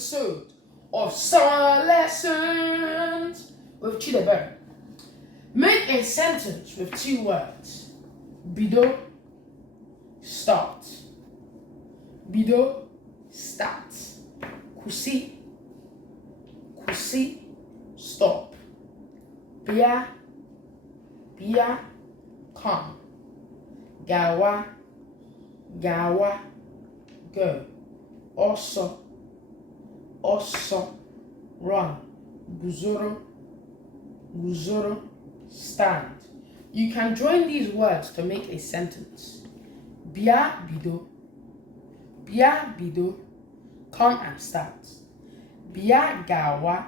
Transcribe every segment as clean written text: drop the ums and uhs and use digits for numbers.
episode of Summer Lessons with Chidebere. Make a sentence with 2 words. Bido, start. Bido, start. Kusi, stop. Bia, come. Gawa, go. Also, run. Guzoro, stand. You can join these words to make a sentence. Bia bido, come and start. Bia gawa,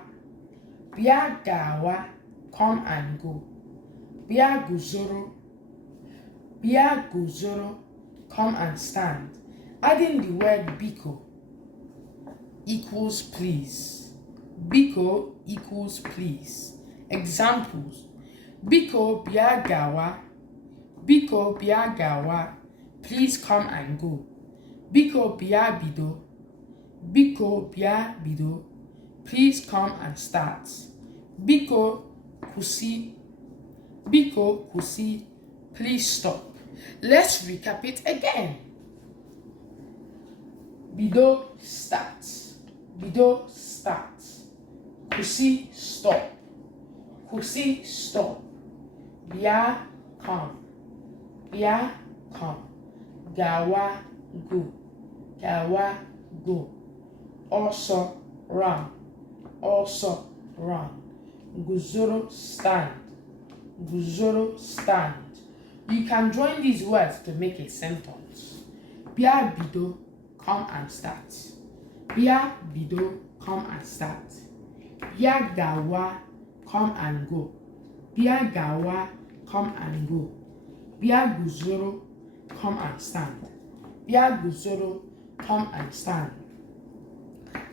come and go. Bia guzoro, come and stand. Adding the word biko equals please. Biko equals please. Examples. Biko bia gawa, please come and go. Biko bia bido, please come and start. Biko kusi, please stop. Let's recap it again. Bido, start. Kusi, stop. Bia, come. Gawa, go. Also, run. Guzoro, stand. You can join these words to make a sentence. Bia bido, come and start. Bia bido, come and start. Bia gawa, come and go. Bia gawa, come and go. Bia guzoro, come and stand. Bia guzoro, come and stand.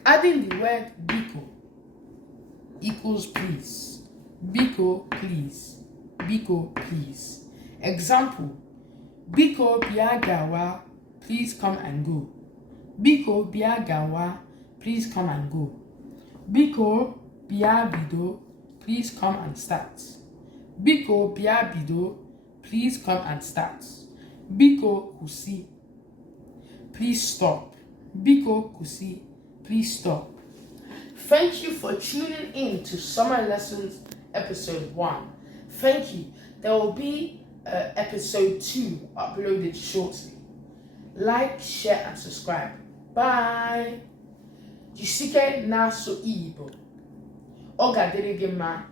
Adding the word biko equals please. Biko, please. Example. Biko bia gawa, please come and go. Biko bia gawa, please come and go. Biko bia bido, please come and start. Biko bia bido, please come and start. Biko kusi, please stop. Biko kusi, please stop. Thank you for tuning in to Summer Lessons episode 1. Thank you. There will be episode 2 uploaded shortly. Like, share, and subscribe. Bye. Jisike na so Igbo. Oga dere gị mma.